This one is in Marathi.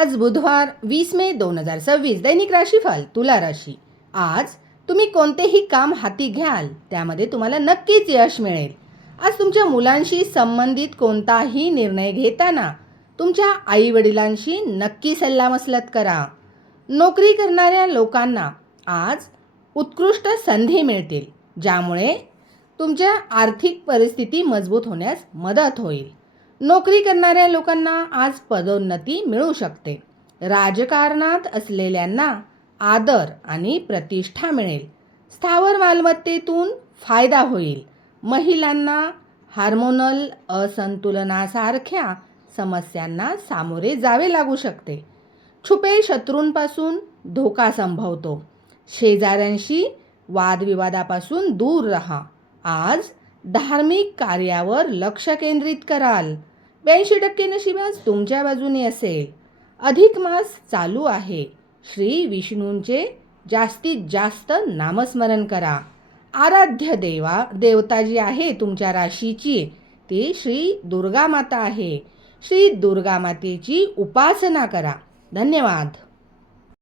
आज बुधवार 20 मे 2026 दैनिक राशीफल तुला राशी। आज तुम्ही कोणतेही काम हाती घ्याल त्यामध्ये तुम्हाला नक्कीच यश मिळेल। आज तुमच्या मुलांशी संबंधित कोणताही निर्णय घेताना तुमच्या आईवडिलांशी नक्की सल्लामसलत करा। नोकरी करणाऱ्या लोकांना आज उत्कृष्ट संधी मिळतील, ज्यामुळे तुमच्या आर्थिक परिस्थिती मजबूत होण्यास मदत होईल। नोकरी करणाऱ्या लोकांना आज पदोन्नती मिळू शकते। राजकारणात असलेल्यांना आदर आणि प्रतिष्ठा मिळेल। स्थावर मालमत्तेतून फायदा होईल। महिलांना हार्मोनल असंतुलनासारख्या समस्यांना सामोरे जावे लागू शकते। छुपे शत्रूंपासून धोका संभवतो। शेजाऱ्यांशी वादविवादापासून दूर राहा। आज धार्मिक कार्यावर लक्ष केंद्रित कराल। 82% नशीब आज तुमच्या बाजूने असेल। अधिक मास चालू आहे। श्री विष्णूंचे जास्तीत जास्त नामस्मरण करा। आराध्य देवता जी आहे तुमच्या राशीची ती श्री दुर्गा माता आहे। श्री दुर्गा मातेची उपासना करा। धन्यवाद।